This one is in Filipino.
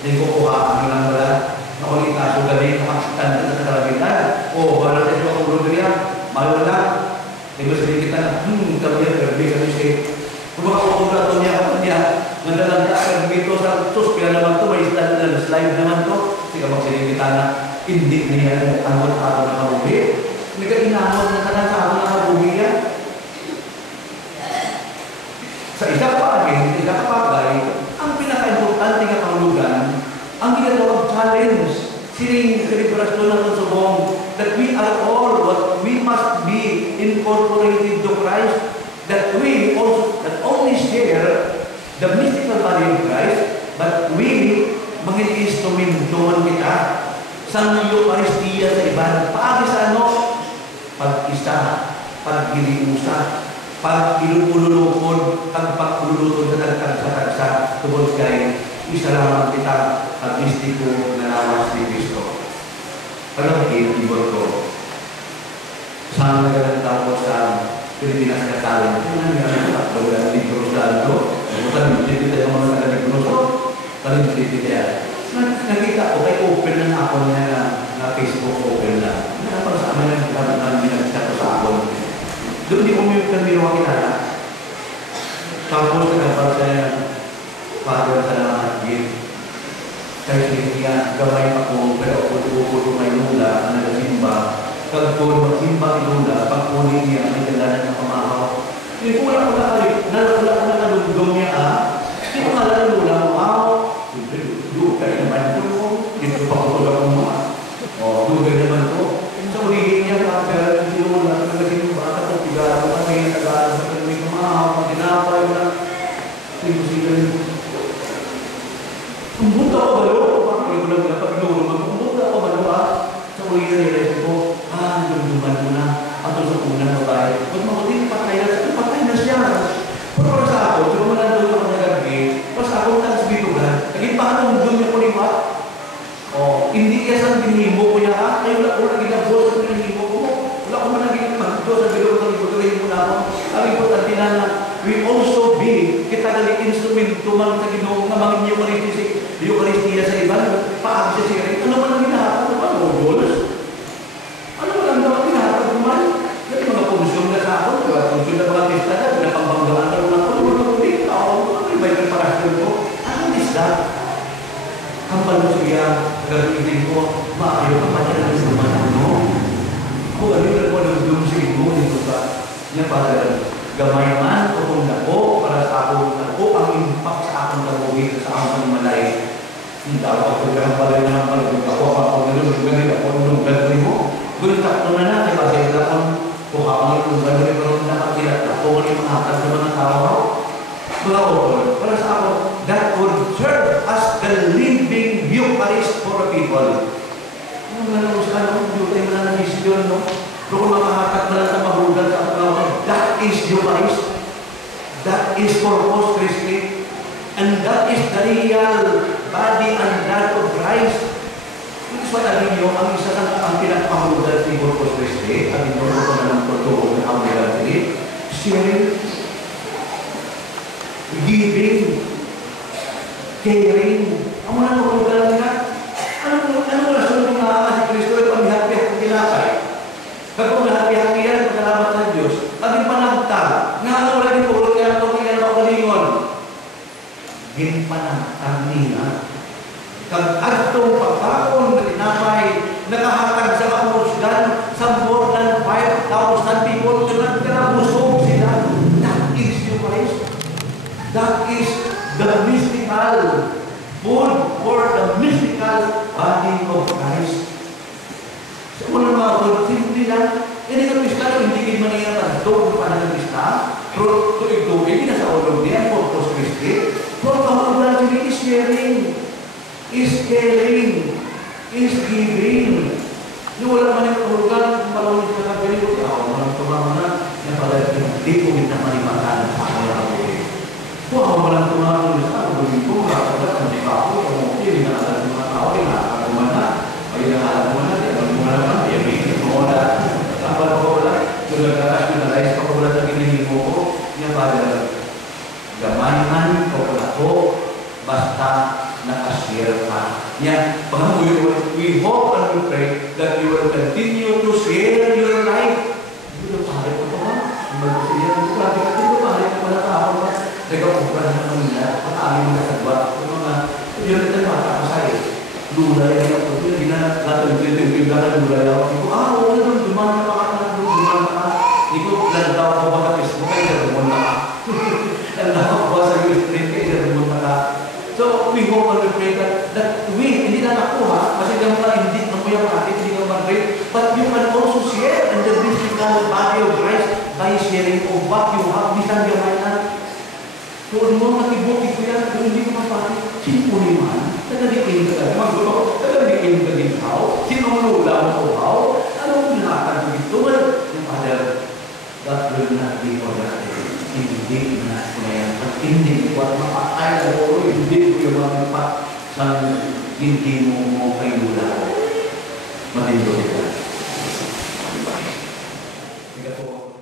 Hindi ko kuha ang ilang wala. Nakulit na so gabi, nakakitan na sa kalabitan. O, wala sa iyo ang ulo niya. Mahal na. Hindi sabihin kita na, kami yan, gabi kami siya. Kung makakulat niya ako niya, nagdalang ka, dito sa sus, kaya naman ito, may slide naman ito. Sige, magsiling kita na, hindi niya ang ako nakabuhi. Hindi ka inamot na ka na sa ako nakabuhi yan. Sa isang bagay, ang pinaka-importante nga kahulugan, ang ginatawag challenge, sining celebration natin sa buong, that we are all what we must be incorporated to Christ, that we also, not only share the mystical body of Christ, but we, mga instrumentuhan kita sa Eucharistia sa iba. Paagi sa ano? Pag-isa, pag-giliusa, pag-ilululukod, pag-paglulutod sa tagsa-tagsa, tungkol kay isa lamang kita at mistiko na lawas ni Kristo. Pag-ibig, ibon ko, saan nagandang tapos sa Pilipinas na talent, kung ano yung tatlo ng libro sa ito, kung dito tayo mga nagandang libro, talim dito tayo. Nakita ko, kay open na ako niya na Facebook open na. Para sa amin ang kitabi na minagsato sa ako. Doon di ko may kanbiro kilala. Tapos para sa Father sa lahat gift. Kaya siya, gamay ako, pero ako may lula na nagasimba. Pag po magsimba ni lula, pag kunin niya, may kailangan ng pamahaw. Hindi ko wala ko nalala ko na nalugdong niya Hindi ko nalala lula mo, dugay naman ko. Dito pa ko lang mo. Dugay naman ko. Sa uligin niya, kaya si lula, nagasimba, tapos tigala ko kami, tagala sa kami pamahaw, maginapay mo na. Sino Kumbunta ko ba yun? Bakit ko lang napag-luro? Kumbunta ko ba yun? Sa ulitin nila ko, dumduman mo na. At sa unang babae. Pag makutin, patay na siya. Pero sa ako, kung manandun ako na gabi, pas ako tagas bitugan, naging paano doon yung kulipat? Hindi kaya sa binimo ko niya, ay wala ko naging nabos sa binimo ko. Wala ko man naging magdo sa binimo ko, tuloy mo na ako. Ang importante na we also be, kita galing instrumento man sa Ginoo nga mga Eucharistia sa iba, paag siya siya. Ano man ang hinahatag naman? Goals? Ano man ang dapat hinahatag naman? Kasi mga punsyon na sa ako, punsyon na mga pista na, pinapambanggaan na mga ako, mga kulit, ano may preparasyon ko? Ano is that? Kampal mo siya, gagawin ko, maayo ka pa niya ng naman ano? Ako, ano yung nagdum sa ito, dito sa niya para gamay man, o kung nako, para sa ako, ang impact sa akong kabuhin, sa akong malay. Hindi ako ang balay na ng palagay. Ako nung gagawin mo. Gulit ako na natin, kasi ako, kung ako nung gagawin mo nakakilat ako, kung yung makakad sa mga tao, mga opol, para sa ako, that would serve as the living Eucharist for the people. Ano nga lang sa ano, yung tayo na nanisyon, no? Pero kung makakakad na lang sa mahugan sa ako, that is Eucharist. That is Corpus Christi. And that is the real body and blood of Christ. Ito is what alam nyo, ang isa ang pinakamahudan ni Corpus Christi, ang inordo ko na ng pagtuog na kamulan ni sharing, giving, caring. Ang mga mahudan nila, ano na sunod nga si Kristo ay pamihati-hati ang kinapay. Kapag nahati-hati yan, pagkalamat ng Diyos, at ipanagtag, nga ano wala din po, kaya ito kaya makalingon. Ginpanagtag niya. Kag agtong pagkakon na tinapay, nakahatag sa kamusgan sa more than 5,000 people, nagkarabusog sila. That is Eucharist. That is the mystical food for the mystical body of Christ. Sa unang mga food, simple lang. Hindi ka pista, hindi ka maningatan. Doon pa na ng pista. Pero tuig-tuig, hindi na sa ulog niya, Corpus Christi. Pero kamulan sila is sharing, is caring, is giving. Yung wala man yung kahulugan, malawin sa kapili ko, ako man tumama na, na pala, hindi ko minamalimakan sa ako na ako eh. Kung ako man tumama na sa ako, gawin ko, makakagad, hindi pa ako, kung hindi na alam ng mga tao, ay nakakaguman na, ay nakakaguman na, ay nakakaguman na, ay nakakaguman na, kapal ko wala, yung nag-rationalize pa ko wala sa kinihimo ko, niya pala, gamayan ko wala ko, basta nakashare ka Yeah, we hope and we pray that you will continue to share your life. Hindi pare ko ito ba? Mag-share ko grabe ka dito, pare ko pala tao ba? Nagkakupra na naman nila, mataalim na kasagwa. Yung mga, yun ito mata ko sa'yo. Lula yan ako, yun na, natin lula yan ako. Hindi ko, oo na doon, dumaan na ka. Hindi ko, landaw ko ba ka Facebook, ay naramon na ka. Landaw ko ba sa Street, ay naramon na ka. So, we hope and we pray that we, hindi lang ako ha, kasi lang pala hindi na mo yung atin, hindi ka mag-pray, but you can also share in the mystical body of Christ by sharing of what you have, bisan gamay na. Kung mo matibok, ito yan, kung hindi ka mapati, sinpuni man, tagadikin ka ka, tagadikin ka din how, sinulula mo how, anong lahat ng ito, yung Father, that will not be forgotten. Hindi na kaya hindi ko at mapakaya ko, hindi ko yung mga sa hindi mo kay lula ko. Matindo kita. Hindi ka po.